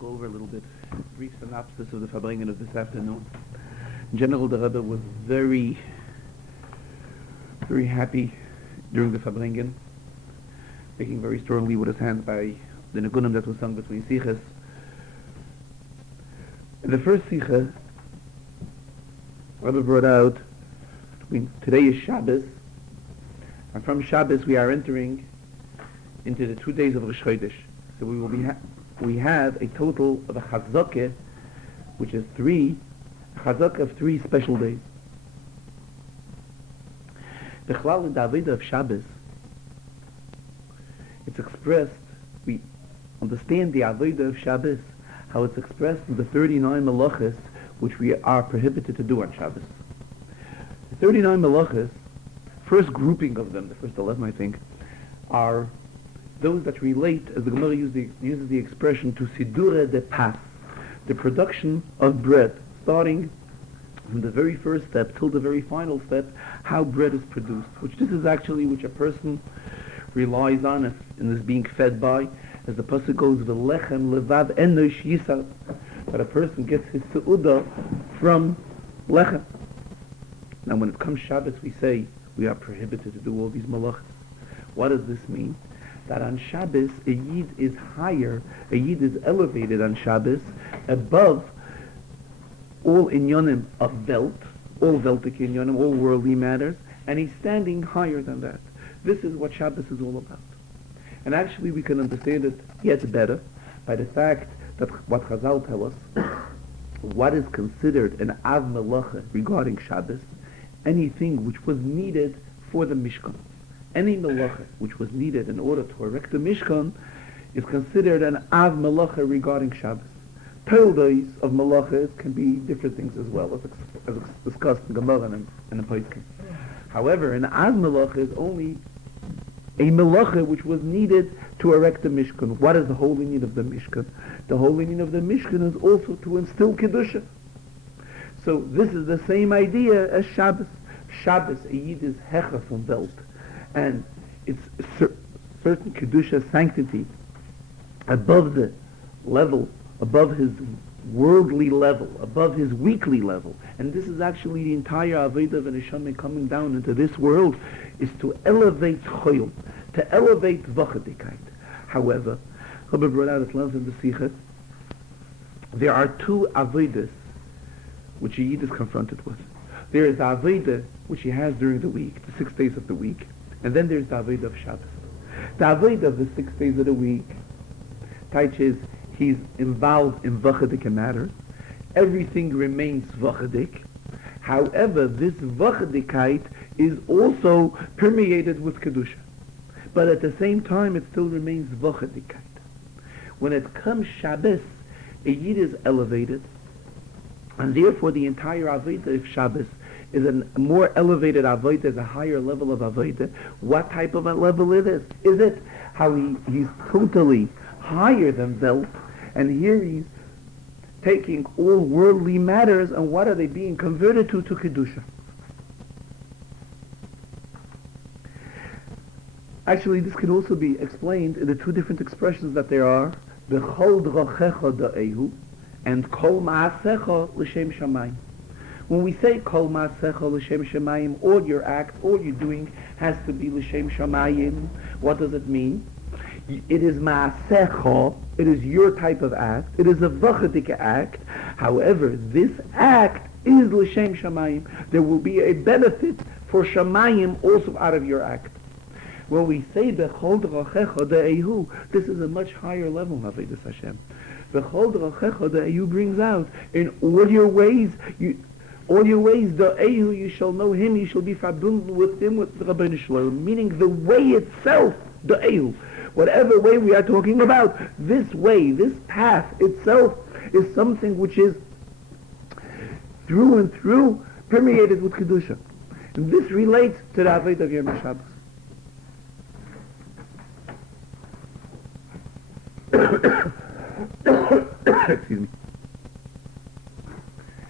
go over a little bit, brief synopsis of the Farbrengen of this afternoon. In general, the Rebbe was very, very happy during the Farbrengen, speaking very strongly with his hand by the Negunim that was sung between Siches. In the first Sicha, Rebbe brought out, today is Shabbos, and from Shabbos we are entering into the 2 days of Rosh Chodesh. So we have a total of a Chazarah, which is a Chazarah of 3 special days. The Chlal in the Avodah of Shabbos, it's expressed, we understand the Avodah of Shabbos, how it's expressed in the 39 melachos which we are prohibited to do on Shabbos. The 39 melachos, first grouping of them, the first 11 I think, are those that relate, as the Gemara uses the expression, to sidure de pas, the production of bread, starting from the very first step till the very final step, how bread is produced, which a person relies on and is being fed by, as the pasuk goes, v'lechem levav enosh yisar, that a person gets his seudah from lechem. Now when it comes Shabbos, we say we are prohibited to do all these malachas. What does this mean? That on Shabbos, a Yid is higher, a Yid is elevated on Shabbos above all inyonim of Welt, all Weltic inyonim, all worldly matters, and he's standing higher than that. This is what Shabbos is all about. And actually we can understand it yet better by the fact that what Chazal tell us, what is considered an Av Melacha regarding Shabbos, anything which was needed for the Mishkan. Any melacha which was needed in order to erect the Mishkan is considered an Av Melacha regarding Shabbos. Toldos of melachas can be different things as well, as discussed in Gemara and in Poskim. However, an Av Melacha is only a melacha which was needed to erect the Mishkan. What is the whole meaning of the Mishkan? The whole meaning of the Mishkan is also to instill Kedusha. So this is the same idea as Shabbos. Shabbos, a Yid is hecha from Welt. And it's certain Kedusha sanctity above the level, above his worldly level, above his weekly level. And this is actually the entire Avodah of Neshama coming down into this world, is to elevate Choyl, to elevate Vachadikait. However, Rabbi brought out at length in the Sikha, there are 2 Avodas which a Yid is confronted with. There is the Avodah which he has during the week, the 6 days of the week, and then there's the Avodah of Shabbos. The Avodah of the 6 days of the week, Taich is, he's involved in Vachadik matters. Everything remains Vachadik. However, this Vachadikite is also permeated with Kedusha. But at the same time, it still remains Vachadikite. When it comes Shabbos, a Yid is elevated, and therefore the entire Avodah of Shabbos is a more elevated Avodah, is a higher level of Avodah. What type of a level it is? Is it how he's totally higher than Welt, and here he's taking all worldly matters, and what are they being converted to Kedusha? Actually, this can also be explained in the 2 different expressions that there are, B'chol drochecha da'ehu, and Kol ma'asecha l'shem shamayim. When we say Kol ma'asecha l'shem shamayim, all your act, all you're doing has to be l'shem shamayim. What does it mean? It is ma'asecha, it is your type of act, it is a vachadik act. However, this act is l'shem shamayim. There will be a benefit for shamayim also out of your act. When we say B'chol drochecha da'ehu, this is a much higher level of Avodas Hashem. B'chol drochecha da'ehu brings out, in all your ways, da'ehu, you shall know him, you shall be verbunden with him, with the Rabbeinu Shalom, meaning the way itself, da'ehu. Whatever way we are talking about, this way, this path itself is something which is through and through permeated with Kedusha. And this relates to the Avodah of Yom Shabbos. Excuse me.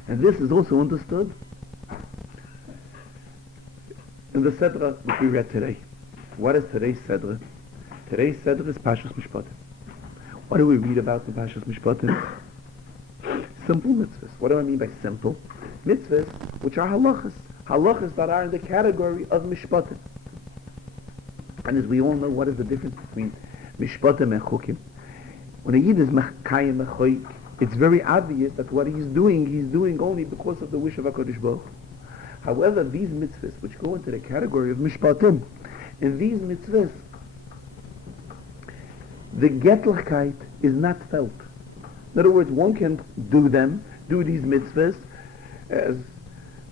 And this is also understood in the Chazarah which we read today. What is today's Chazarah? Today's Chazarah is Pashas Mishpatim. What do we read about the Pashas Mishpatim? Simple mitzvahs. What do I mean by simple? Mitzvahs which are halachas. Halachas that are in the category of Mishpatim. And as we all know, what is the difference between Mishpatim and Chukim? When a Yid is Mechayim Mechoik, it's very obvious that what he's doing only because of the wish of HaKadosh Baruch Hu. However, these mitzvahs, which go into the category of Mishpatim, in these mitzvahs, the getlichkeit is not felt. In other words, one can do these mitzvahs, as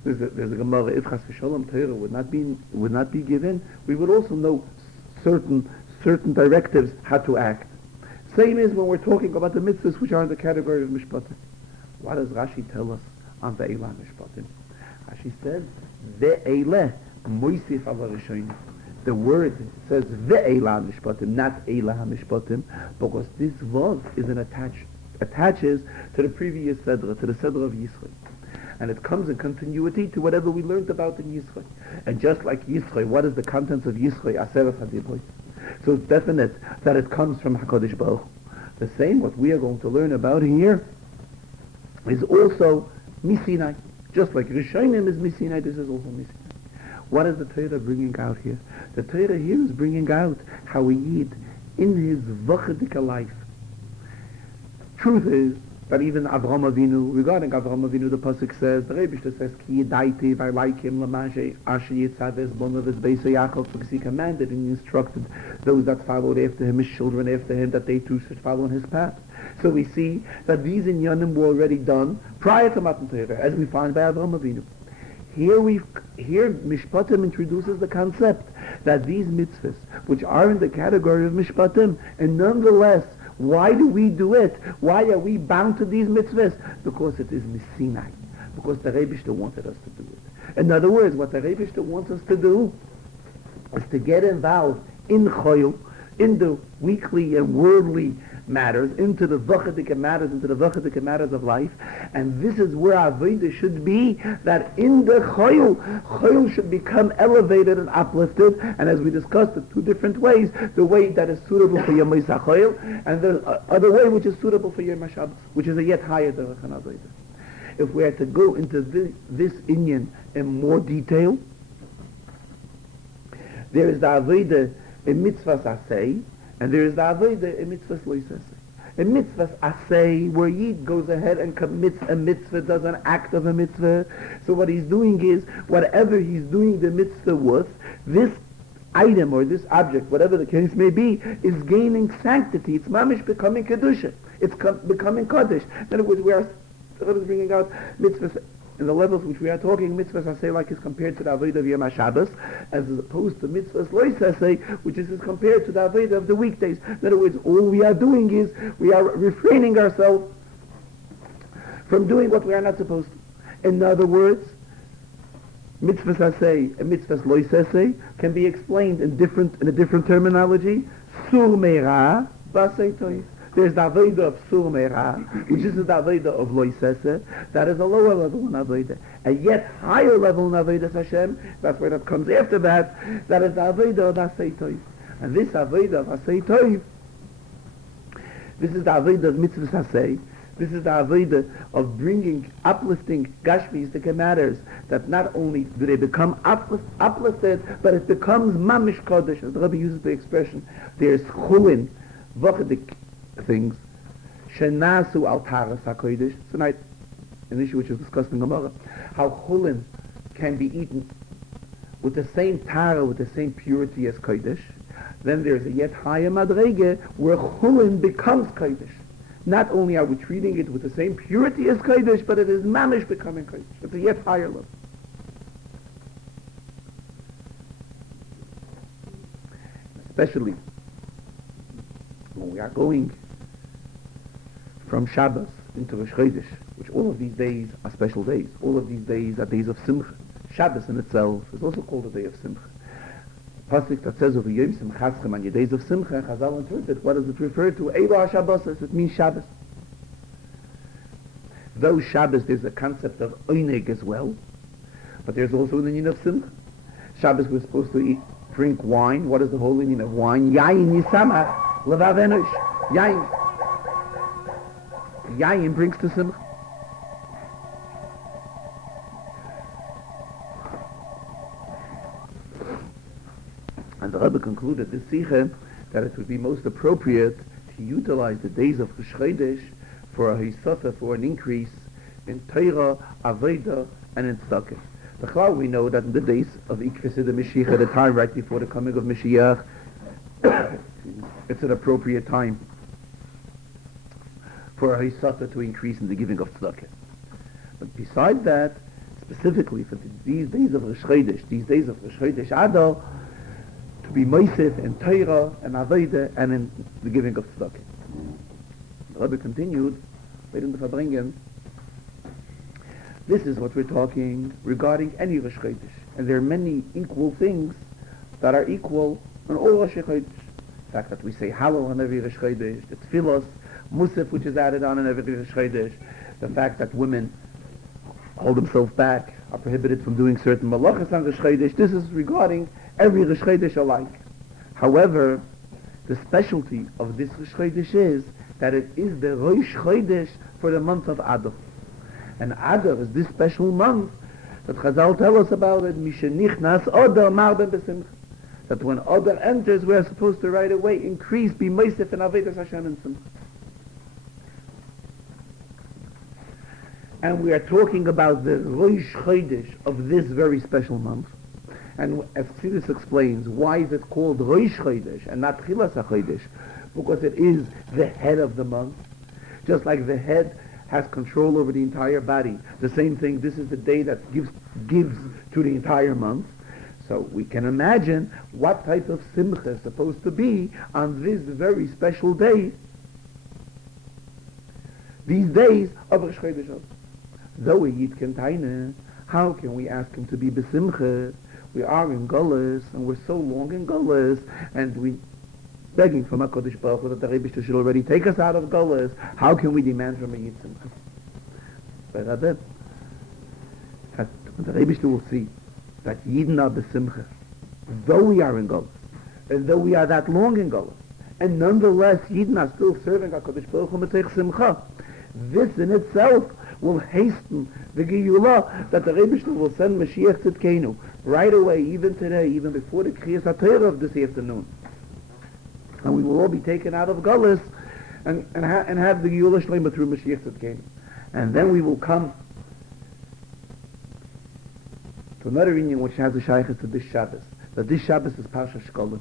there's a Gemara, if Chas v'Shalom Torah would not be given, we would also know certain directives how to act. Same is when we're talking about the mitzvahs which are in the category of Mishpatim. What does Rashi tell us on Ve'elah Mishpatim? Rashi says, Ve'elah moisif ala rishonim. The word says Ve'elah Mishpatim, not Elah Mishpatim, because this vav attaches to the previous Sedra, to the Sedra of Yisrael. And it comes in continuity to whatever we learned about in Yisrael. And just like Yisrael, what is the contents of Yisrael? Aseret HaDibros. So it's definite that it comes from HaKadosh Baruch Hu. The same, what we are going to learn about here, is also Misinai. Just like Rishonim is Misinai, this is also Misinai. What is the Torah bringing out here? The Torah here is bringing out how a Yid, in his vachadika life, truth is that even Avraham Avinu, regarding Avraham Avinu, the pasuk says, the Rebbe says, "Ki yidaitiv, I like him, lamashe asher yitzades bonav es beis Yaakov," because he commanded and instructed those that followed after him, his children after him, that they too should follow in his path. So we see that these inyanim were already done prior to Matan Torah, as we find by Avraham Avinu. Here Mishpatim introduces the concept that these mitzvahs, which are in the category of Mishpatim, and nonetheless, why do we do it? Why are we bound to these mitzvahs? Because it is Misinai. Because the Rebbe wanted us to do it. In other words, what the Rebbe wants us to do is to get involved in Choyl, in the weekly and worldly matters, into the vachadika matters of life, and this is where Avodah should be, that in the Choyl should become elevated and uplifted, and as we discussed the two different ways, the way that is suitable for Yom HaChoyl, and the other way which is suitable for Yom HaShabbos, which is a yet higher derech and Avodah. If we are to go into this inyan in more detail, there is the Avodah in mitzvahs asay, and there is the Avodah in mitzvahs lo yisasei. In mitzvahs asay, where Yid goes ahead and commits a mitzvah, does an act of a mitzvah, so what he's doing is, whatever he's doing the mitzvah with, this item or this object, whatever the case may be, is gaining sanctity. It's mamish becoming kedusha. It's becoming kaddish. In other words, we are bringing out mitzvahs in the levels which we are talking. Mitzvahs asay like is compared to the avodah of Yom HaShabbos, as opposed to mitzvahs lo yisasei, which is compared to the avodah of the weekdays. In other words, all we are doing is we are refraining ourselves from doing what we are not supposed to. In other words, mitzvahs asay and mitzvahs lo yisasei can be explained in a different terminology. Sur meira b'asei toif. There's the Avodah of Sur Meira, which is the Avodah of Lo Yisaseh. That is a lower level in Avodah. A yet higher level in Avodah Hashem, that's where that comes after that, that is the Avodah of Asay Toiv. And this Avodah of Asay Toiv, this is the Avodah of Mitzvah Asay, this is the Avodah of bringing, uplifting Gashmistic matters, that not only do they become uplifted, but it becomes Mamish Kodesh. As the Rebbe uses the expression, there's Chulin, Vachadik, things, shenasu al taras hakodesh. Tonight, an issue which is discussed in Gemara, how chulin can be eaten with the same tara, with the same purity as kodesh. Then there's a yet higher madrege where chulin becomes kodesh. Not only are we treating it with the same purity as kodesh, but it is mamish becoming kodesh. It's a yet higher level. Especially when we are going from Shabbos into Rosh Chodesh, which all of these days are special days. All of these days are days of Simcha. Shabbos in itself is also called a day of Simcha. Pasuk that says over Yom Simchaschem, on your days of Simcha, Chazal interpret, what does it refer to? Eila Shabbos, it means Shabbos. Though Shabbos, there's a concept of Oineg as well, but there's also the meaning of Simcha. Shabbos, we're supposed to drink wine. What is the whole meaning of wine? Yain Yisama, Levav Enosh. Yain Yayin brings to Simcha. And the Rebbe concluded this Sikha that it would be most appropriate to utilize the days of Rosh Chodesh for a hisafa, for an increase in Torah, Avodah, and in Tzedakah. The Chlau, we know that in the days of Ikris the Mashiach, at the time right before the coming of Mashiach, it's an appropriate time for a hisafa to increase in the giving of Tzedakah. But besides that, specifically for these days of Rosh Chodesh, these days of Rosh Chodesh Adar, to be Meisif in Torah and Avodah and in the giving of Tzedakah. The Rebbe continued, later in the Farbrengen, this is what we're talking regarding any Rosh Chodesh. And there are many equal things that are equal on all Rosh Chodesh. The fact that we say Hallel on every Rosh Chodesh, the Tfilos, Musaf, which is added on in every Rosh Chodesh, the fact that women hold themselves back, are prohibited from doing certain malachas on Rosh Chodesh. This is regarding every Rosh Chodesh alike. However, the specialty of this Rosh Chodesh is that it is the Rosh Chodesh for the month of Adar. And Adar is this special month that Chazal tell us about it, Mishenichnas Adar Marben B'Simcha. That when Adar enters, we are supposed to right away increase, be Meisef and Avedas Hashem and Simcha. And we are talking about the Rosh Chodesh of this very special month. And as Chassidus explains, why is it called Rosh Chodesh and not Chilas HaChodesh? Because it is the head of the month. Just like the head has control over the entire body. The same thing, this is the day that gives to the entire month. So we can imagine what type of simcha is supposed to be on this very special day. These days of Rosh Chodesh. Though a Yid can taina, how can we ask him to be besimcha? We are in Golas, and we're so long in Golas, and we begging from HaKadosh Baruch Hu that the Rebbe should already take us out of Golas. How can we demand from a Yid simcha? But Rabbi, the Rebbe will see that Yidden are besimcha, though we are in Golas, and though we are that long in Golas, and nonetheless Yidden are still serving HaKadosh Baruch Hu Metech Simcha. This in itself will hasten the Geulah that the Rebbe will send Mashiach Tzidkenu right away, even today, even before the Kriyas HaTorah of this afternoon. And we will all be taken out of Galus and have the Geulah Shlema through Mashiach Tzidkenu. And then we will come to another Indian which has a shaykhs to this Shabbos. That this Shabbos is Parsha Shkolim.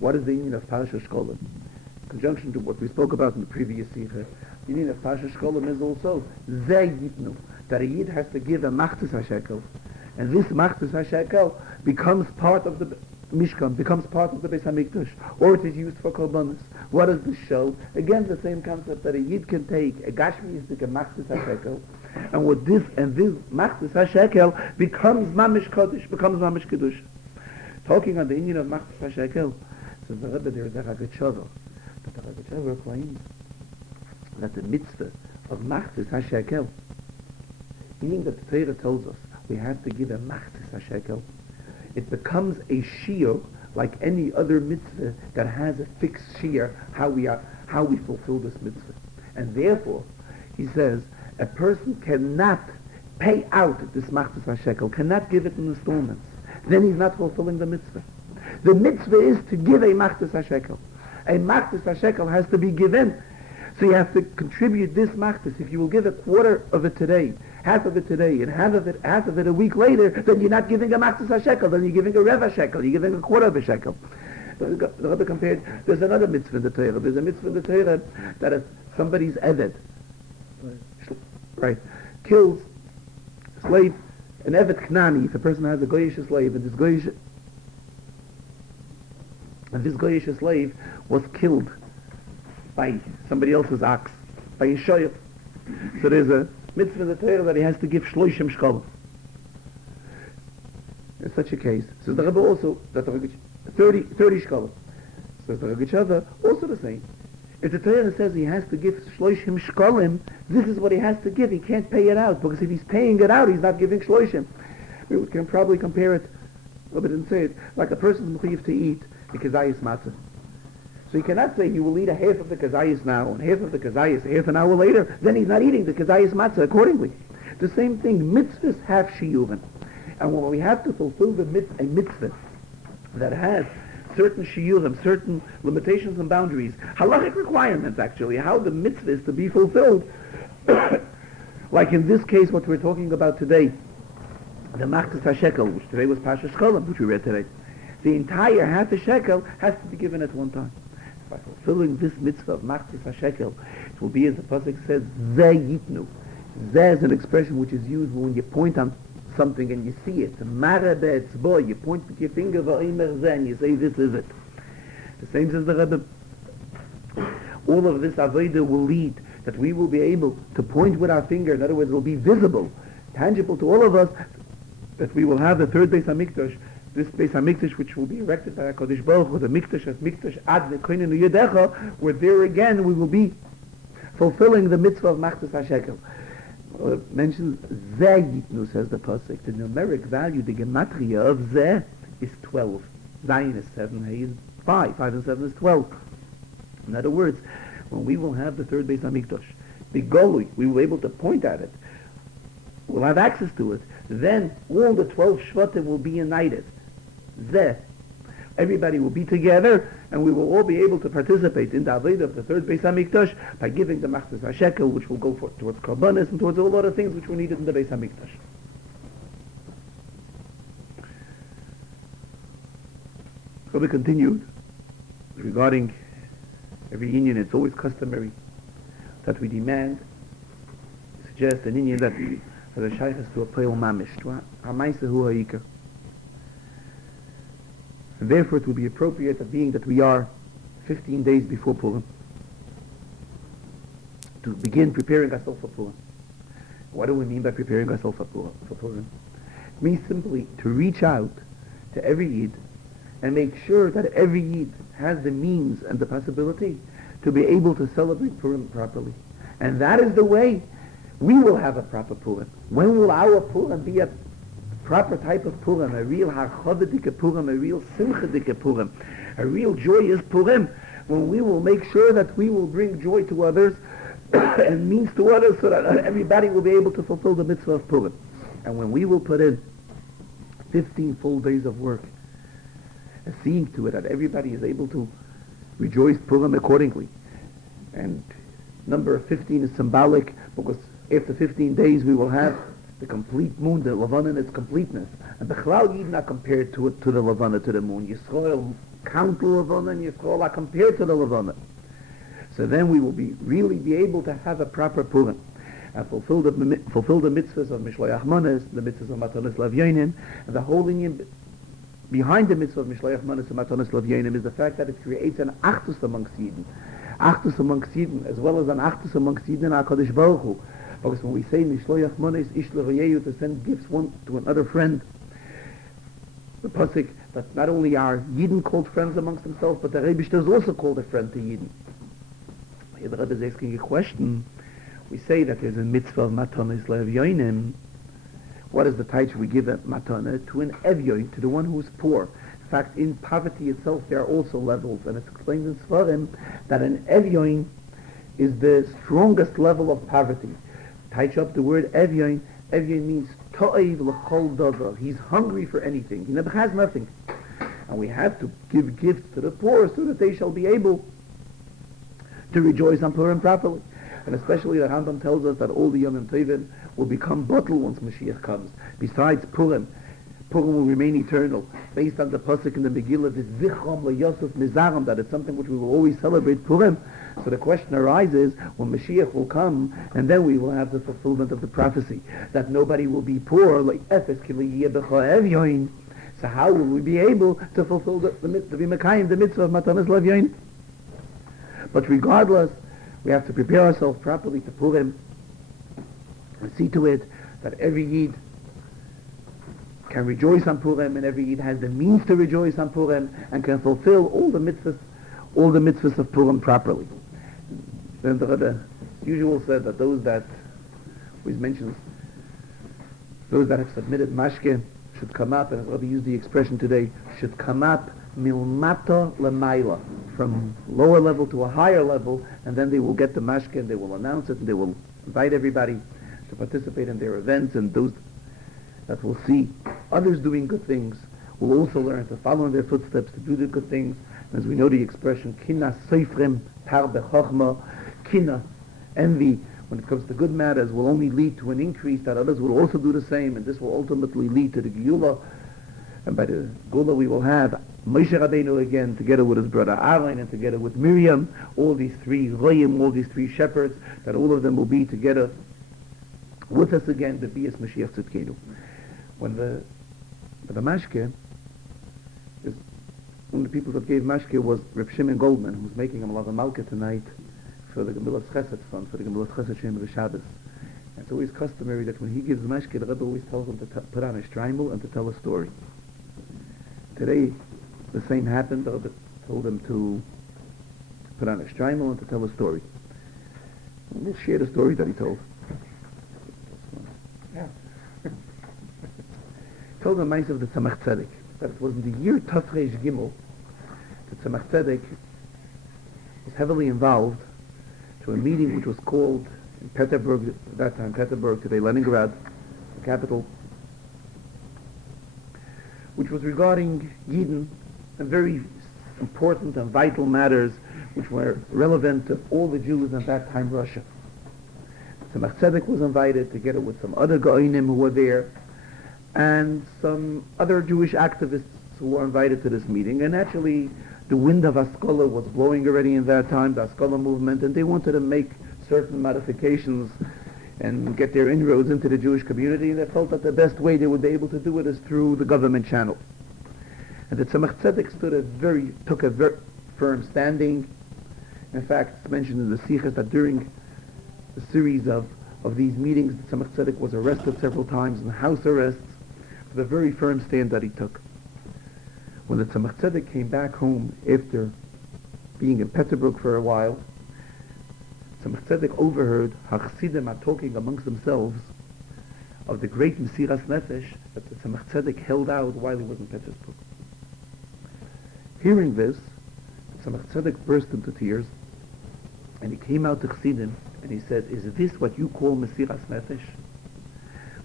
What is the Indian of Parsha Shkolim? In conjunction to what we spoke about in the previous Sikha, the Indian of Parsha Shkolim is also Zeh Yitnu, that a Yid has to give a Machtis HaShekel. And this Machtis HaShekel becomes part of the Mishkan, becomes part of the Beis HaMikdash, or it is used for Korbanos. What does this show? Again, the same concept that a Yid can take a Gashmi Yisdik, a Machtis HaShekel, and with this Machtis HaShekel becomes Mamish Kodesh, becomes Mamish Kiddush. Talking on the Indian of Machtis HaShekel, says the Rebbe there is a Chazarah. But the Chazarah claims that the mitzvah of Machtis HaShekel, meaning that the Torah tells us we have to give a Machtis HaShekel, it becomes a shiur like any other mitzvah that has a fixed shiur, how we fulfill this mitzvah. And therefore, he says, a person cannot pay out this Machtis HaShekel, cannot give it in installments. Then he's not fulfilling the mitzvah. The mitzvah is to give a Machtis HaShekel. A Machtis HaShekel has to be given. So you have to contribute this Machtis. If you will give a quarter of it today, half of it today, and half of it a week later, then you're not giving a Machtis HaShekel, then you're giving a Reva Shekel, you're giving a quarter of a shekel. The Rebbe compared, there's another mitzvah in the Torah. There's a mitzvah in the Torah that if somebody's Eved, right, kills a slave, an Eved Knani, if a person has a Goyish slave, and this Goyish slave was killed by somebody else's ox, by a shoyef. So there's a mitzvah in the Torah that he has to give shloishim shkolim. In such a case, says the Rebbe also, that 30 shkolim. Says the Rebbe Chava, also the same. If the Torah says he has to give shloishim shkolim, this is what he has to give. He can't pay it out, because if he's paying it out, he's not giving shloishim. We can probably compare it, Rebbe didn't say it, like a person's mechuyev to eat because I is matzah. So you cannot say he will eat a half of the kazayas now and half of the kazayas half an hour later, then he's not eating the kazayas matzah accordingly. The same thing, mitzvahs have shiyuvim. And when we have to fulfill a mitzvah that has certain shiyuvim, certain limitations and boundaries, halachic requirements actually, how the mitzvah is to be fulfilled, like in this case what we're talking about today, the machtas hashekel, which today was Pasha Shkolim, which we read today. The entire half a shekel has to be given at one time. By fulfilling this mitzvah of machtas hashekel, it will be, as the pasuk says, ze yitnu. Ze is an expression which is used when you point on something and you see it. Mara be'etzbo, you point with your finger, v'omer ze, and you say, this is it. The same says the Rebbe. All of this avodah will lead that we will be able to point with our finger. In other words, it will be visible, tangible to all of us, that we will have the third Beis HaMikdash, this Beis HaMikdash which will be erected by HaKadosh Baruch Hu, the Mikdash as Mikdash ad Nekoinen Yedecha, where there again we will be fulfilling the mitzvah of Machtas HaShekel. It mentions Zeh Yitnu, says the Pasuk. The numeric value, the gematria of Zeh is 12. Zayin is 7, Hey is 5. 5 and 7 is 12. In other words, when we will have the third Beis HaMikdash, the Golui, we will be able to point at it, we'll have access to it, then all the 12 Shvatim will be united. Zeh. Everybody will be together, and we will all be able to participate in the avodah of the third Beis HaMikdash by giving the Machtas HaShekel, which will go towards Karbanis and towards all other things which were needed in the Beis HaMikdash. So we continued regarding every union. It's always customary that we demand, suggest an union that has a shaykhs to a poil mamish, to a ma'aseh hu ha'ikar. And therefore it will be appropriate, that being that we are 15 days before Purim, to begin preparing ourselves for Purim. What do we mean by preparing ourselves for Purim? It means simply to reach out to every Yid and make sure that every Yid has the means and the possibility to be able to celebrate Purim properly. And that is the way we will have a proper Purim. When will our Purim be a proper type of Purim, a real harchavedike Purim, a real simchadike Purim, a real joyous Purim, when we will make sure that we will bring joy to others and means to others, so that everybody will be able to fulfill the mitzvah of Purim. And when we will put in 15 full days of work, seeing to it that everybody is able to rejoice Purim accordingly. And number 15 is symbolic, because after 15 days we will have the complete moon, the Levana in its completeness. And the Chlal Yid not compared to the Levana, to the moon. Yisrael count the Levana, and Yisrael are compared to the Levana. So then we will really be able to have a proper Purim and fulfill the mitzvahs of Mishloach Manos, the mitzvahs of Matanos Lavyonim, and the whole union behind the mitzvah of Mishloach Manos and Matanos Lavyonim is the fact that it creates an Achdus amongst Yidden. Achdus amongst Yidden, as well as an Achdus amongst Yidden and HaKadosh Baruch Hu. Because when we say Mishloach Manos Ish L'Reyehu, to send gifts one to another friend, the pasuk that not only are Yidden called friends amongst themselves, but the Rebbe is also called a friend to Yidden. Here the Rebbe is asking a question. We say that there's a mitzvah of Matanos Lavyonim. What is the title we give a matana? To an evyoin, to the one who is poor. In fact, in poverty itself there are also levels, and it's explained in Svarim that an evyoin is the strongest level of poverty. Touch up the word evyoin. Evyoin means to'ev l'chol davar. He's hungry for anything. He never has nothing. And we have to give gifts to the poor so that they shall be able to rejoice on Purim properly. And especially the Rambam tells us that all the Yom Tovim will become bottle once Mashiach comes. Besides Purim, Purim will remain eternal. Based on the pasuk in the Megillah, this Zichram LeYosef Mizaram, that it's something which we will always celebrate Purim. So the question arises, when Mashiach will come, and then we will have the fulfillment of the prophecy, that nobody will be poor, like Efes Kiliyeh B'cha Evyoin. So how will we be able to fulfill the be Mekayim, the mitzvah of Matanos Lavyoin? But regardless, we have to prepare ourselves properly to Purim and see to it that every Yid can rejoice on Purim, and every Yid has the means to rejoice on Purim and can fulfill all the mitzvahs of Purim properly. Then the Rebbe usual said that those that always mentions those that have submitted mashke should come up, and the Rebbe used the expression today, should come up milmato lemaila, from lower level to a higher level, and then they will get the mashke and they will announce it and they will invite everybody to participate in their events, and those that will see others doing good things will also learn to follow in their footsteps, to do the good things. And as we know the expression, kina seifrim tar bechachma, kina, envy, when it comes to good matters, will only lead to an increase, that others will also do the same, and this will ultimately lead to the Geula. And by the Geula we will have Moshe Rabbeinu again, together with his brother Aaron, and together with Miriam, all these three Royim, all these three shepherds, that all of them will be together with us again, the Bias Mashiach Tzidkenu. When the Mashke, one of the people that gave Mashke was Reb Shimon Goldman, who's making a Malav Malka tonight for the Gemillas Chesed Fund, for the Gemillas Chesed Shem of Shabbos. And it's always customary that when he gives Mashke, the Rebbe always tells him to put on a shtreimel and to tell a story. Today, the same happened. The Rebbe told him to put on a shtreimel and to tell a story. And we'll share the story that he told. Yeah. Told the mice of the Tzemach Tzedek, that it was in the year Tafresh Gimel that Tzemach Tzedek was heavily involved to a meeting which was called in Petersburg, at that time Petersburg, today Leningrad, the capital, which was regarding Yidden and very important and vital matters which were relevant to all the Jews at that time Russia. Tzemach Tzedek was invited together with some other Goinim who were there, and some other Jewish activists who were invited to this meeting. And actually, the wind of Haskalah was blowing already in that time, the Haskalah movement, and they wanted to make certain modifications and get their inroads into the Jewish community, and they felt that the best way they would be able to do it is through the government channel. And the Tzemach Tzedek took a very firm standing. In fact, it's mentioned in the Sichas that during the series of these meetings, the Tzemach Tzedek was arrested several times in house arrests, for the very firm stand that he took. When the Tzemach Tzedek came back home after being in Petersburg for a while, Tzemach Tzedek overheard Hachsidim are talking amongst themselves of the great Mesiras Nefesh that the Tzemach Tzedek held out while he was in Petersburg. Hearing this, the Tzemach Tzedek burst into tears, and he came out to Chassidim and he said, "Is this what you call Mesiras Nefesh?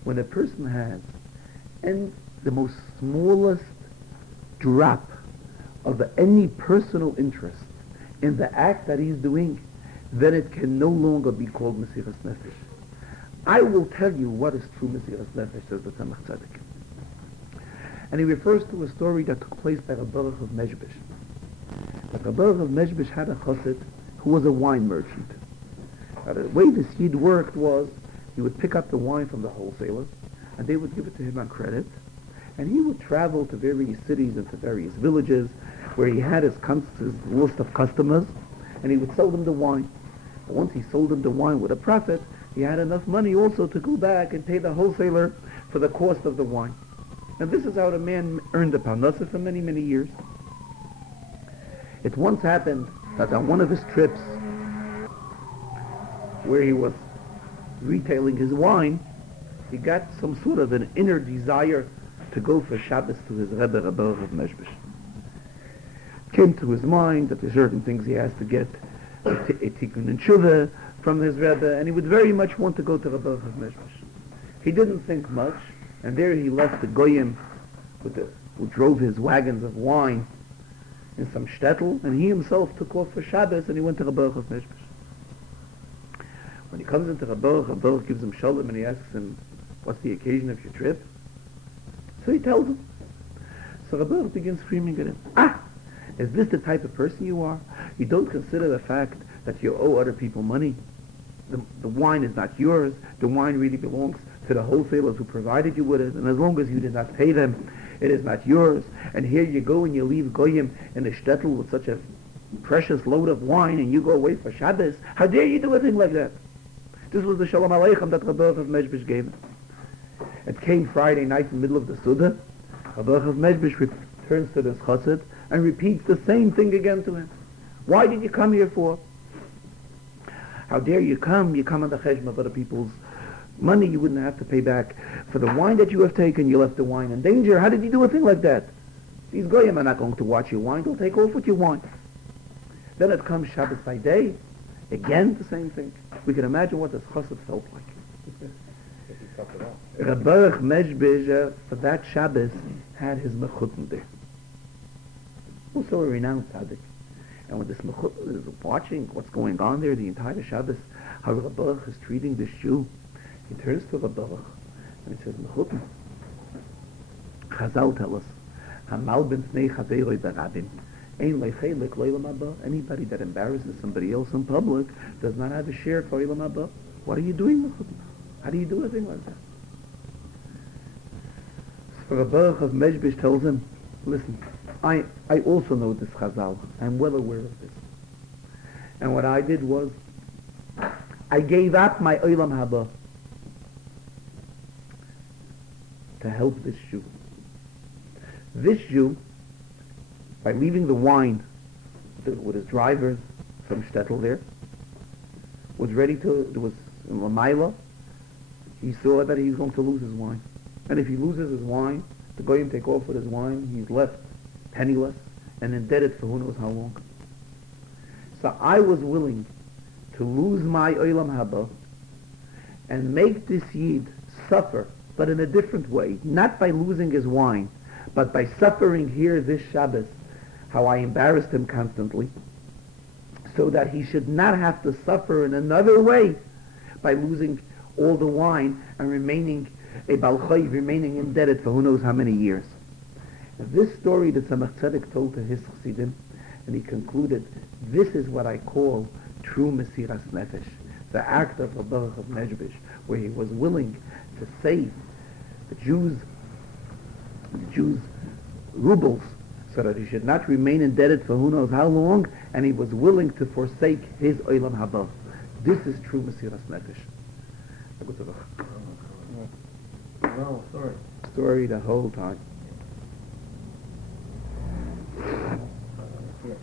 When a person has and the most smallest drop of any personal interest in the act that he's doing, then it can no longer be called Mesiras Nefesh. I will tell you what is true Mesiras Nefesh," says the Tzemach Tzedek. And he refers to a story that took place by Reb Baruch of Mezhbish. Reb Baruch of Mezhbish had a chassid who was a wine merchant. Now, the way this Yid worked was, he would pick up the wine from the wholesaler, and they would give it to him on credit, and he would travel to various cities and to various villages where he had his list of customers, and he would sell them the wine. But once he sold them the wine with a profit, he had enough money also to go back and pay the wholesaler for the cost of the wine. And this is how the man earned a parnasa for many, many years. It once happened that on one of his trips, where he was retailing his wine, he got some sort of an inner desire to go for Shabbos to his Rebbe, Reb Baruch of Mezhbish. It came to his mind that there are certain things he has to get a tikkun and tshuva from his Rebbe, and he would very much want to go to Reb Baruch of Mezhbish. He didn't think much, and there he left the goyim who drove his wagons of wine in some shtetl, and he himself took off for Shabbos, and he went to Reb Baruch of Mezhbish. When he comes into Reb Baruch gives him shalom, and he asks him, "What's the occasion of your trip?" So he tells him. So Reb Baruch begins screaming at him, "Is this the type of person you are? You don't consider the fact that you owe other people money? The wine is not yours. The wine really belongs to the wholesalers who provided you with it, and as long as you did not pay them, it is not yours. And here you go and you leave goyim in a shtetl with such a precious load of wine, and you go away for Shabbos. How dare you do a thing like that?" This was the Shalom Aleichem that Reb Baruch of Mezhbish gave him. It came Friday night in the middle of the Suda. Reb Baruch of Mezhbish returns to this chassid and repeats the same thing again to him. "Why did you come here for? How dare you come? You come on the cheshbon of other people's money. You wouldn't have to pay back for the wine that you have taken. You left the wine in danger. How did you do a thing like that?" These goyim are not going to watch your wine. They'll take off what you want. Then it comes Shabbos by day. Again, the same thing. We can imagine what this chassid felt like. Rabbi Meshbej, for that Shabbos, had his mechutim there. Also a renowned tzaddik. And when this mechutim is watching what's going on there, the entire Shabbos, how Rabbi is treating this Jew, he turns to Rabbi and he says, mechutim, Chazal tell us, Hamal ben Snei Chaveroi Barabim. Anybody that embarrasses somebody else in public does not have a share for Olam Haba. What are you doing? How do you do a thing like that? So Rabbi of Meshbish tells him, listen, I also know this Chazal. I'm well aware of this. And what I did was, I gave up my Olam Haba to help this Jew. This Jew, by leaving the wine with his drivers from Shtetl there, was ready to, there was in Lamaila, he saw that he's going to lose his wine. And if he loses his wine, the goyim take off with his wine, he's left penniless and indebted for who knows how long. So I was willing to lose my Olam Haba and make this Yid suffer, but in a different way, not by losing his wine, but by suffering here this Shabbos, how I embarrassed him constantly, so that he should not have to suffer in another way by losing all the wine and remaining a balchay, remaining indebted for who knows how many years. And this story that Tzemach Tzedek told to his chassidim, and he concluded, this is what I call true Mesiras Nefesh, the act of Rabbi of Meshbish, where he was willing to save the Jews' rubles, so that he should not remain indebted for who knows how long, and he was willing to forsake his Olam Haba. This is true Mesiras Nefesh. No, sorry. Story the whole time. Yeah,